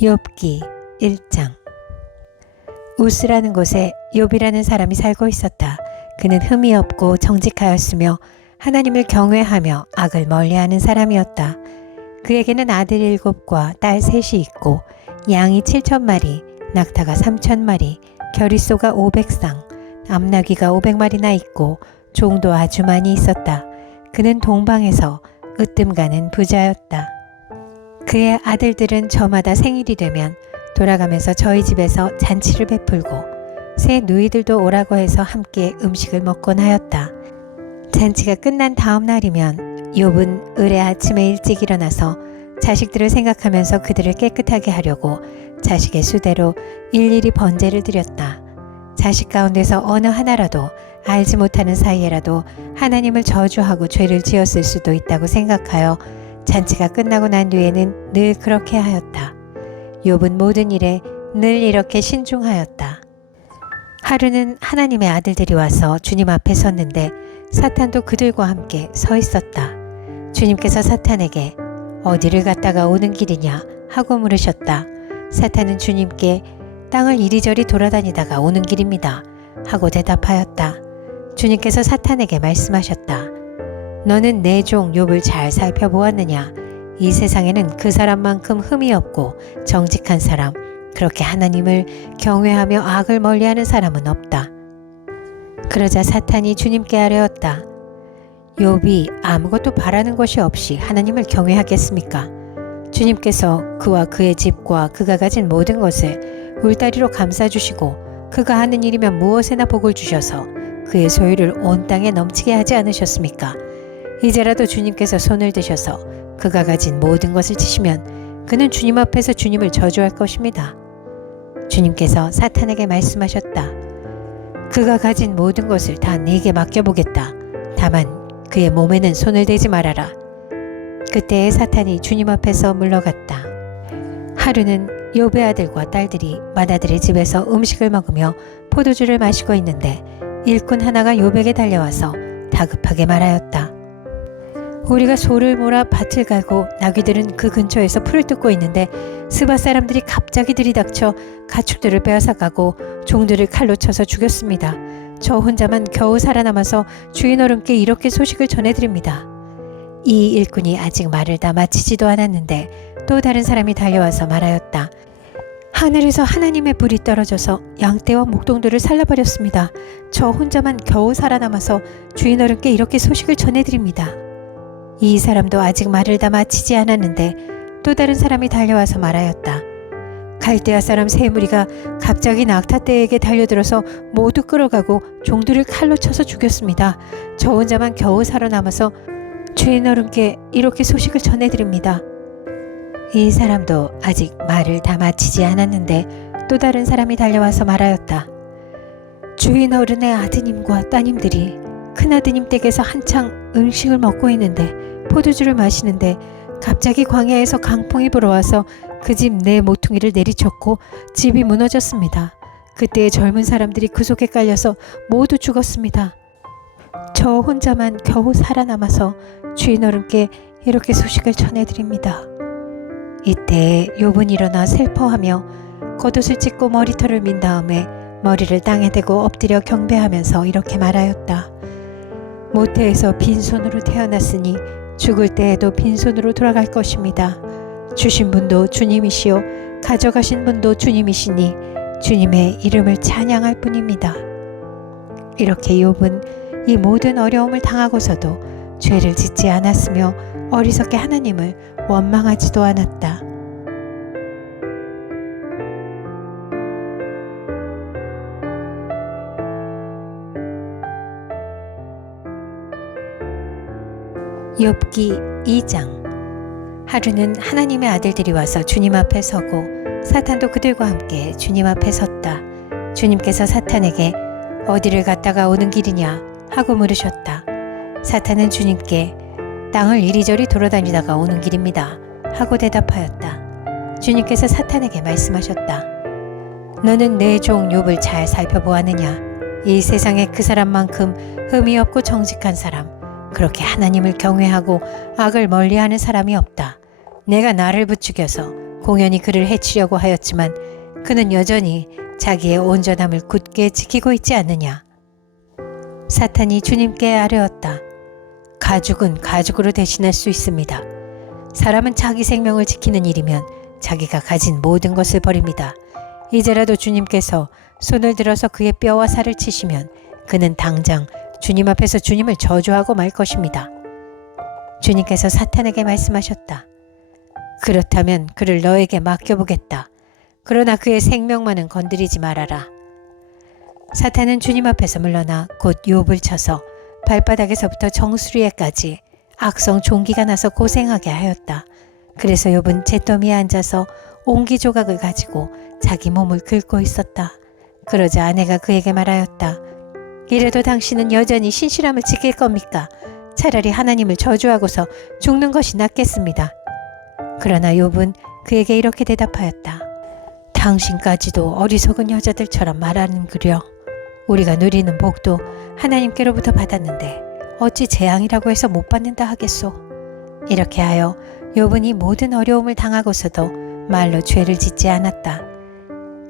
욥기 1장. 우스라는 곳에 욥이라는 사람이 살고 있었다. 그는 흠이 없고 정직하였으며 하나님을 경외하며 악을 멀리하는 사람이었다. 그에게는 아들 7과 딸 3이 있고 양이 7,000마리, 낙타가 3,000마리, 겨리소가 500쌍, 암나귀가 500마리나 있고 종도 아주 많이 있었다. 그는 동방에서 으뜸가는 부자였다. 그의 아들들은 저마다 생일이 되면 돌아가면서 저희 집에서 잔치를 베풀고 새 누이들도 오라고 해서 함께 음식을 먹곤 하였다. 잔치가 끝난 다음 날이면 욥은 을의 아침에 일찍 일어나서 자식들을 생각하면서 그들을 깨끗하게 하려고 자식의 수대로 일일이 번제를 드렸다. 자식 가운데서 어느 하나라도 알지 못하는 사이에라도 하나님을 저주하고 죄를 지었을 수도 있다고 생각하여 잔치가 끝나고 난 뒤에는 늘 그렇게 하였다. 욥은 모든 일에 늘 이렇게 신중하였다. 하루는 하나님의 아들들이 와서 주님 앞에 섰는데 사탄도 그들과 함께 서 있었다. 주님께서 사탄에게 어디를 갔다가 오는 길이냐 하고 물으셨다. 사탄은 주님께 땅을 이리저리 돌아다니다가 오는 길입니다 하고 대답하였다. 주님께서 사탄에게 말씀하셨다. 너는 내 종 욥을 잘 살펴보았느냐? 이 세상에는 그 사람만큼 흠이 없고 정직한 사람, 그렇게 하나님을 경외하며 악을 멀리하는 사람은 없다. 그러자 사탄이 주님께 아뢰었다. 욥이 아무것도 바라는 것이 없이 하나님을 경외하겠습니까? 주님께서 그와 그의 집과 그가 가진 모든 것을 울다리로 감싸주시고 그가 하는 일이면 무엇에나 복을 주셔서 그의 소유를 온 땅에 넘치게 하지 않으셨습니까? 이제라도 주님께서 손을 드셔서 그가 가진 모든 것을 치시면 그는 주님 앞에서 주님을 저주할 것입니다. 주님께서 사탄에게 말씀하셨다. 그가 가진 모든 것을 다 네게 맡겨보겠다. 다만 그의 몸에는 손을 대지 말아라. 그때에 사탄이 주님 앞에서 물러갔다. 하루는 욥의 아들과 딸들이 맏아들의 집에서 음식을 먹으며 포도주를 마시고 있는데 일꾼 하나가 욥에게 달려와서 다급하게 말하였다. 우리가 소를 몰아 밭을 갈고 나귀들은 그 근처에서 풀을 뜯고 있는데 스바 사람들이 갑자기 들이닥쳐 가축들을 빼앗아가고 종들을 칼로 쳐서 죽였습니다. 저 혼자만 겨우 살아남아서 주인 어른께 이렇게 소식을 전해드립니다. 이 일꾼이 아직 말을 다 마치지도 않았는데 또 다른 사람이 달려와서 말하였다. 하늘에서 하나님의 불이 떨어져서 양떼와 목동들을 살라버렸습니다. 저 혼자만 겨우 살아남아서 주인 어른께 이렇게 소식을 전해드립니다. 이 사람도 아직 말을 다 마치지 않았는데 또 다른 사람이 달려와서 말하였다. 갈대아 사람 세 무리가 갑자기 낙타떼에게 달려들어서 모두 끌어가고 종들을 칼로 쳐서 죽였습니다. 저 혼자만 겨우 살아남아서 주인 어른께 이렇게 소식을 전해드립니다. 이 사람도 아직 말을 다 마치지 않았는데 또 다른 사람이 달려와서 말하였다. 주인 어른의 아드님과 따님들이 큰아드님 댁에서 한창 음식을 먹고 있는데 포도주를 마시는데 갑자기 광야에서 강풍이 불어와서 그 집 내 모퉁이를 내리쳤고 집이 무너졌습니다. 그때 젊은 사람들이 그 속에 깔려서 모두 죽었습니다. 저 혼자만 겨우 살아남아서 주인 어른께 이렇게 소식을 전해드립니다. 이때 욥은 일어나 슬퍼하며 겉옷을 찢고 머리털을 민 다음에 머리를 땅에 대고 엎드려 경배하면서 이렇게 말하였다. 모태에서 빈손으로 태어났으니 죽을 때에도 빈손으로 돌아갈 것입니다. 주신 분도 주님이시요 가져가신 분도 주님이시니 주님의 이름을 찬양할 뿐입니다. 이렇게 욥은 이 모든 어려움을 당하고서도 죄를 짓지 않았으며 어리석게 하나님을 원망하지도 않았다. 욥기 2장. 하루는 하나님의 아들들이 와서 주님 앞에 서고 사탄도 그들과 함께 주님 앞에 섰다. 주님께서 사탄에게 어디를 갔다가 오는 길이냐 하고 물으셨다. 사탄은 주님께 땅을 이리저리 돌아다니다가 오는 길입니다 하고 대답하였다. 주님께서 사탄에게 말씀하셨다. 너는 내 종 욥을 잘 살펴보았느냐? 이 세상에 그 사람만큼 흠이 없고 정직한 사람, 그렇게 하나님을 경외하고 악을 멀리하는 사람이 없다. 내가 나를 부추겨서 공연히 그를 해치려고 하였지만 그는 여전히 자기의 온전함을 굳게 지키고 있지 않느냐. 사탄이 주님께 아뢰었다. 가죽은 가죽으로 대신할 수 있습니다. 사람은 자기 생명을 지키는 일이면 자기가 가진 모든 것을 버립니다. 이제라도 주님께서 손을 들어서 그의 뼈와 살을 치시면 그는 당장 주님 앞에서 주님을 저주하고 말 것입니다. 주님께서 사탄에게 말씀하셨다. 그렇다면 그를 너에게 맡겨보겠다. 그러나 그의 생명만은 건드리지 말아라. 사탄은 주님 앞에서 물러나 곧 욥을 쳐서 발바닥에서부터 정수리에까지 악성 종기가 나서 고생하게 하였다. 그래서 욥은 잿더미에 앉아서 옹기 조각을 가지고 자기 몸을 긁고 있었다. 그러자 아내가 그에게 말하였다. 이래도 당신은 여전히 신실함을 지킬 겁니까? 차라리 하나님을 저주하고서 죽는 것이 낫겠습니다. 그러나 욥은 그에게 이렇게 대답하였다. 당신까지도 어리석은 여자들처럼 말하는구려. 우리가 누리는 복도 하나님께로부터 받았는데 어찌 재앙이라고 해서 못 받는다 하겠소. 이렇게 하여 욥은 이 모든 어려움을 당하고서도 말로 죄를 짓지 않았다.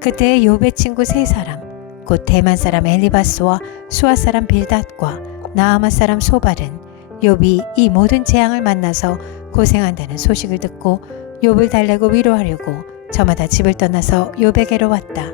그때 욥의 친구 세 사람, 곧 대만 사람 엘리바스와 수아 사람 빌닷과 나아마 사람 소발은 욥이 이 모든 재앙을 만나서 고생한다는 소식을 듣고 욥을 달래고 위로하려고 저마다 집을 떠나서 욥에게로 왔다.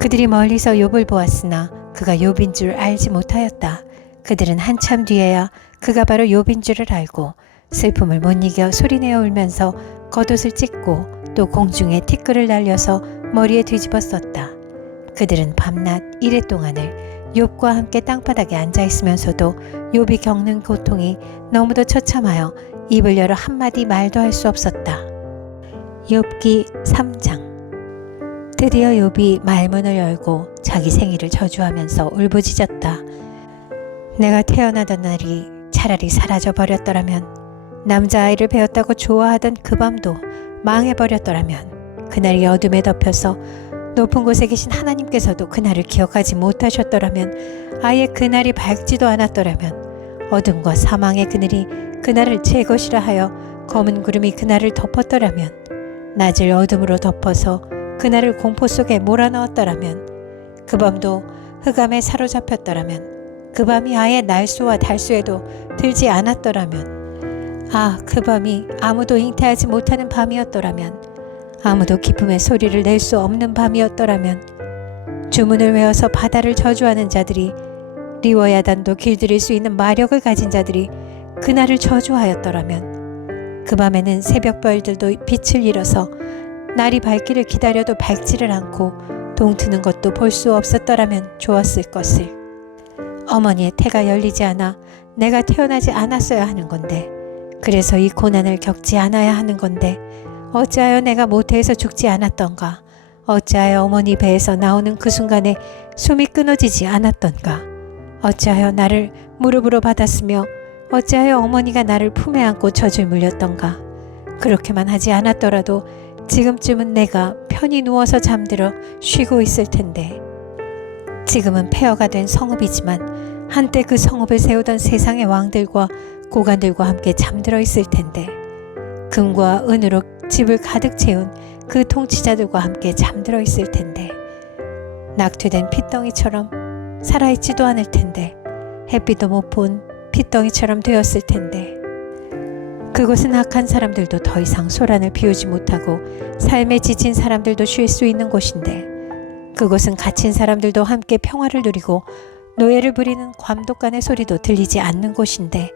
그들이 멀리서 욥을 보았으나 그가 욥인 줄 알지 못하였다. 그들은 한참 뒤에야 그가 바로 욥인 줄을 알고 슬픔을 못 이겨 소리내어 울면서 겉옷을 찢고 또 공중에 티끌을 날려서 머리에 뒤집어 썼다. 그들은 밤낮 이래 동안을 욥과 함께 땅바닥에 앉아 있으면서도 욥이 겪는 고통이 너무도 처참하여 입을 열어 한마디 말도 할 수 없었다. 욥기 3장. 드디어 욥이 말문을 열고 자기 생일을 저주하면서 울부짖었다. 내가 태어나던 날이 차라리 사라져버렸더라면, 남자아이를 배웠다고 좋아하던 그 밤도 망해버렸더라면, 그날이 어둠에 덮여서 높은 곳에 계신 하나님께서도 그날을 기억하지 못하셨더라면, 아예 그날이 밝지도 않았더라면, 어둠과 사망의 그늘이 그날을 제 것이라 하여 검은 구름이 그날을 덮었더라면, 낮을 어둠으로 덮어서 그날을 공포 속에 몰아넣었더라면, 그 밤도 흑암에 사로잡혔더라면, 그 밤이 아예 날수와 달수에도 들지 않았더라면, 그 밤이 아무도 잉태하지 못하는 밤이었더라면, 아무도 기쁨의 소리를 낼 수 없는 밤이었더라면, 주문을 외워서 바다를 저주하는 자들이, 리워야단도 길들일 수 있는 마력을 가진 자들이 그날을 저주하였더라면, 그 밤에는 새벽별들도 빛을 잃어서 날이 밝기를 기다려도 밝지를 않고 동트는 것도 볼 수 없었더라면 좋았을 것을. 어머니의 태가 열리지 않아 내가 태어나지 않았어야 하는 건데, 그래서 이 고난을 겪지 않아야 하는 건데, 어찌하여 내가 모태에서 죽지 않았던가? 어찌하여 어머니 배에서 나오는 그 순간에 숨이 끊어지지 않았던가? 어찌하여 나를 무릎으로 받았으며 어찌하여 어머니가 나를 품에 안고 젖을 물렸던가? 그렇게만 하지 않았더라도 지금쯤은 내가 편히 누워서 잠들어 쉬고 있을 텐데, 지금은 폐허가 된 성읍이지만 한때 그 성읍을 세우던 세상의 왕들과 고관들과 함께 잠들어 있을 텐데, 금과 은으로 집을 가득 채운 그 통치자들과 함께 잠들어 있을 텐데, 낙퇴된 핏덩이처럼 살아있지도 않을 텐데, 햇빛도 못 본 핏덩이처럼 되었을 텐데, 그곳은 악한 사람들도 더 이상 소란을 피우지 못하고 삶에 지친 사람들도 쉴 수 있는 곳인데, 그곳은 갇힌 사람들도 함께 평화를 누리고 노예를 부리는 감독관의 소리도 들리지 않는 곳인데,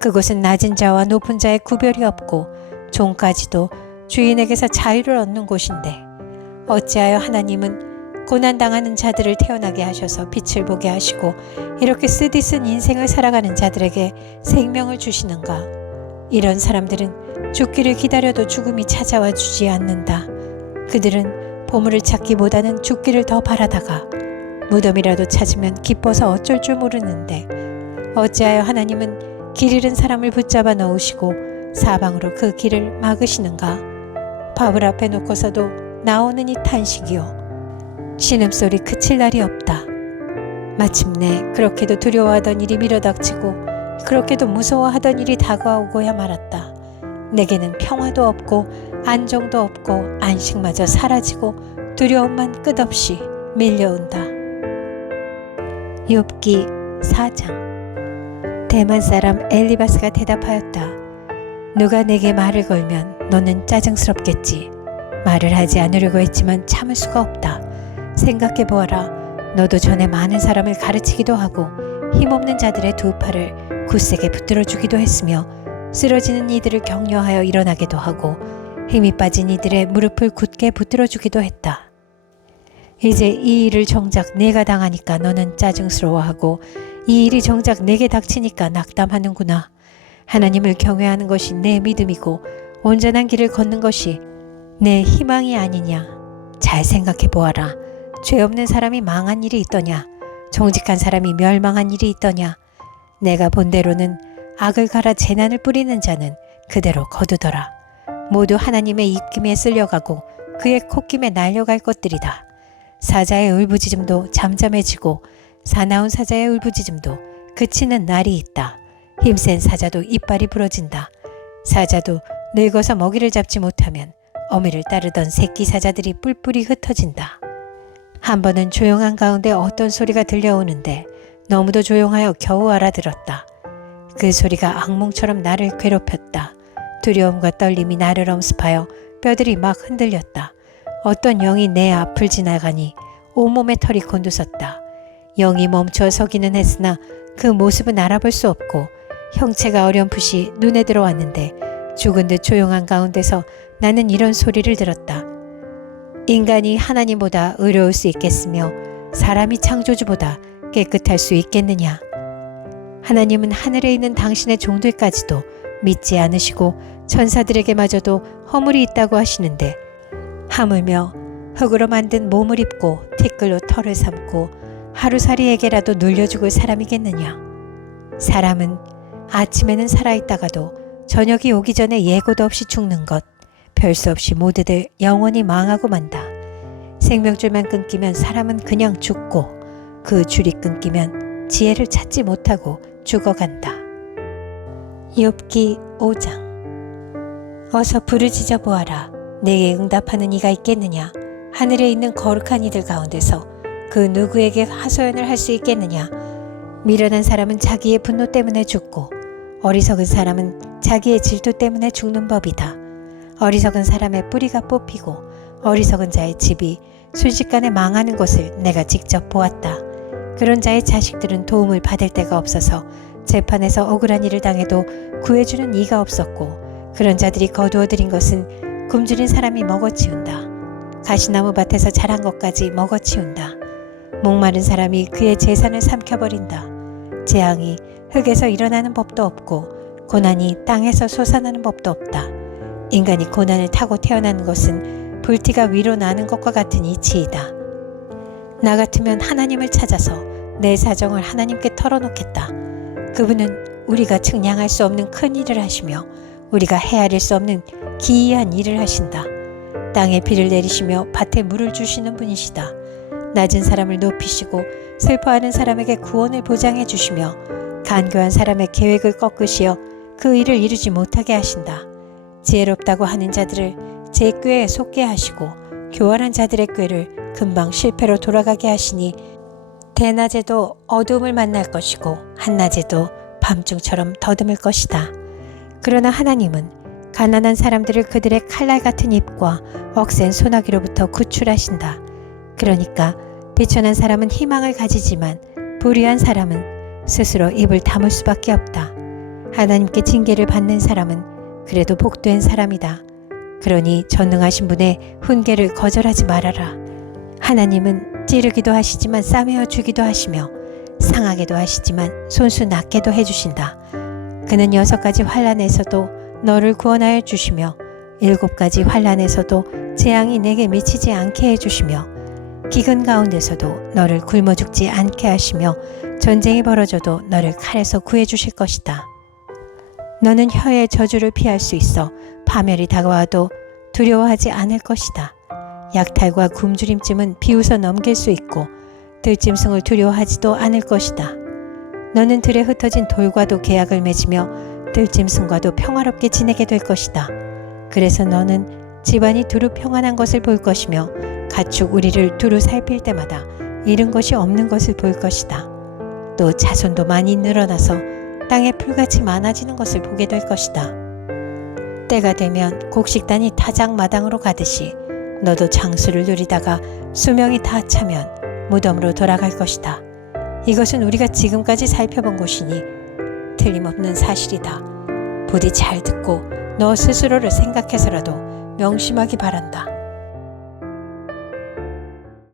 그곳은 낮은 자와 높은 자의 구별이 없고 종까지도 주인에게서 자유를 얻는 곳인데, 어찌하여 하나님은 고난당하는 자들을 태어나게 하셔서 빛을 보게 하시고 이렇게 쓰디쓴 인생을 살아가는 자들에게 생명을 주시는가? 이런 사람들은 죽기를 기다려도 죽음이 찾아와 주지 않는다. 그들은 보물을 찾기보다는 죽기를 더 바라다가 무덤이라도 찾으면 기뻐서 어쩔 줄 모르는데, 어찌하여 하나님은 길 잃은 사람을 붙잡아 넣으시고 사방으로 그 길을 막으시는가? 밥을 앞에 놓고서도 나오는 이 탄식이요, 신음소리 그칠 날이 없다. 마침내 그렇게도 두려워하던 일이 밀어닥치고 그렇게도 무서워하던 일이 다가오고야 말았다. 내게는 평화도 없고 안정도 없고 안식마저 사라지고 두려움만 끝없이 밀려온다. 욥기 4장. 대만 사람 엘리바스가 대답하였다. 누가 내게 말을 걸면 너는 짜증스럽겠지. 말을 하지 않으려고 했지만 참을 수가 없다. 생각해 보아라. 너도 전에 많은 사람을 가르치기도 하고 힘없는 자들의 두 팔을 굳세게 붙들어 주기도 했으며 쓰러지는 이들을 격려하여 일어나기도 하고 힘이 빠진 이들의 무릎을 굳게 붙들어 주기도 했다. 이제 이 일을 정작 내가 당하니까 너는 짜증스러워하고 이 일이 정작 내게 닥치니까 낙담하는구나. 하나님을 경외하는 것이 내 믿음이고 온전한 길을 걷는 것이 내 희망이 아니냐. 잘 생각해 보아라. 죄 없는 사람이 망한 일이 있더냐. 정직한 사람이 멸망한 일이 있더냐. 내가 본대로는 악을 갈아 재난을 뿌리는 자는 그대로 거두더라. 모두 하나님의 입김에 쓸려가고 그의 콧김에 날려갈 것들이다. 사자의 울부짖음도 잠잠해지고 사나운 사자의 울부짖음도 그치는 날이 있다. 힘센 사자도 이빨이 부러진다. 사자도 늙어서 먹이를 잡지 못하면 어미를 따르던 새끼 사자들이 뿔뿔이 흩어진다. 한 번은 조용한 가운데 어떤 소리가 들려오는데 너무도 조용하여 겨우 알아들었다. 그 소리가 악몽처럼 나를 괴롭혔다. 두려움과 떨림이 나를 엄습하여 뼈들이 막 흔들렸다. 어떤 영이 내 앞을 지나가니 온몸에 털이 곤두섰다. 영이 멈춰 서기는 했으나 그 모습은 알아볼 수 없고 형체가 어렴풋이 눈에 들어왔는데 죽은 듯 조용한 가운데서 나는 이런 소리를 들었다. 인간이 하나님보다 의로울 수 있겠으며 사람이 창조주보다 깨끗할 수 있겠느냐. 하나님은 하늘에 있는 당신의 종들까지도 믿지 않으시고 천사들에게마저도 허물이 있다고 하시는데 하물며 흙으로 만든 몸을 입고 티끌로 털을 삼고 하루살이에게라도 눌려 죽을 사람이겠느냐. 사람은 아침에는 살아있다가도 저녁이 오기 전에 예고도 없이 죽는 것, 별 수 없이 모두들 영원히 망하고 만다. 생명줄만 끊기면 사람은 그냥 죽고 그 줄이 끊기면 지혜를 찾지 못하고 죽어간다. 욥기 5장. 어서 부르짖어 보아라. 내게 응답하는 이가 있겠느냐. 하늘에 있는 거룩한 이들 가운데서 그 누구에게 하소연을 할 수 있겠느냐. 미련한 사람은 자기의 분노 때문에 죽고 어리석은 사람은 자기의 질투 때문에 죽는 법이다. 어리석은 사람의 뿌리가 뽑히고 어리석은 자의 집이 순식간에 망하는 것을 내가 직접 보았다. 그런 자의 자식들은 도움을 받을 데가 없어서 재판에서 억울한 일을 당해도 구해주는 이가 없었고 그런 자들이 거두어들인 것은 굶주린 사람이 먹어치운다. 가시나무 밭에서 자란 것까지 먹어치운다. 목마른 사람이 그의 재산을 삼켜버린다. 재앙이 흙에서 일어나는 법도 없고 고난이 땅에서 솟아나는 법도 없다. 인간이 고난을 타고 태어나는 것은 불티가 위로 나는 것과 같은 이치이다. 나 같으면 하나님을 찾아서 내 사정을 하나님께 털어놓겠다. 그분은 우리가 측량할 수 없는 큰 일을 하시며 우리가 헤아릴 수 없는 기이한 일을 하신다. 땅에 비를 내리시며 밭에 물을 주시는 분이시다. 낮은 사람을 높이시고 슬퍼하는 사람에게 구원을 보장해 주시며 간교한 사람의 계획을 꺾으시어 그 일을 이루지 못하게 하신다. 지혜롭다고 하는 자들을 제 꾀에 속게 하시고 교활한 자들의 꾀를 금방 실패로 돌아가게 하시니 대낮에도 어두움을 만날 것이고 한낮에도 밤중처럼 더듬을 것이다. 그러나 하나님은 가난한 사람들을 그들의 칼날 같은 입과 억센 소나기로부터 구출하신다. 그러니까 비천한 사람은 희망을 가지지만 불의한 사람은 스스로 입을 다물 수밖에 없다. 하나님께 징계를 받는 사람은 그래도 복된 사람이다. 그러니 전능하신 분의 훈계를 거절하지 말아라. 하나님은 찌르기도 하시지만 싸매어 주기도 하시며 상하게도 하시지만 손수 낫게도 해주신다. 그는 6가지 환난에서도 너를 구원하여 주시며 7가지 환난에서도 재앙이 내게 미치지 않게 해주시며 기근 가운데서도 너를 굶어 죽지 않게 하시며 전쟁이 벌어져도 너를 칼에서 구해 주실 것이다. 너는 혀의 저주를 피할 수 있어 파멸이 다가와도 두려워하지 않을 것이다. 약탈과 굶주림쯤은 비웃어 넘길 수 있고 들짐승을 두려워하지도 않을 것이다. 너는 들에 흩어진 돌과도 계약을 맺으며 들짐승과도 평화롭게 지내게 될 것이다. 그래서 너는 집안이 두루 평안한 것을 볼 것이며 가축 우리를 두루 살필 때마다 잃은 것이 없는 것을 볼 것이다. 또 자손도 많이 늘어나서 땅에 풀같이 많아지는 것을 보게 될 것이다. 때가 되면 곡식단이 타작마당으로 가듯이 너도 장수를 누리다가 수명이 다 차면 무덤으로 돌아갈 것이다. 이것은 우리가 지금까지 살펴본 것이니 틀림없는 사실이다. 부디 잘 듣고 너 스스로를 생각해서라도 명심하기 바란다.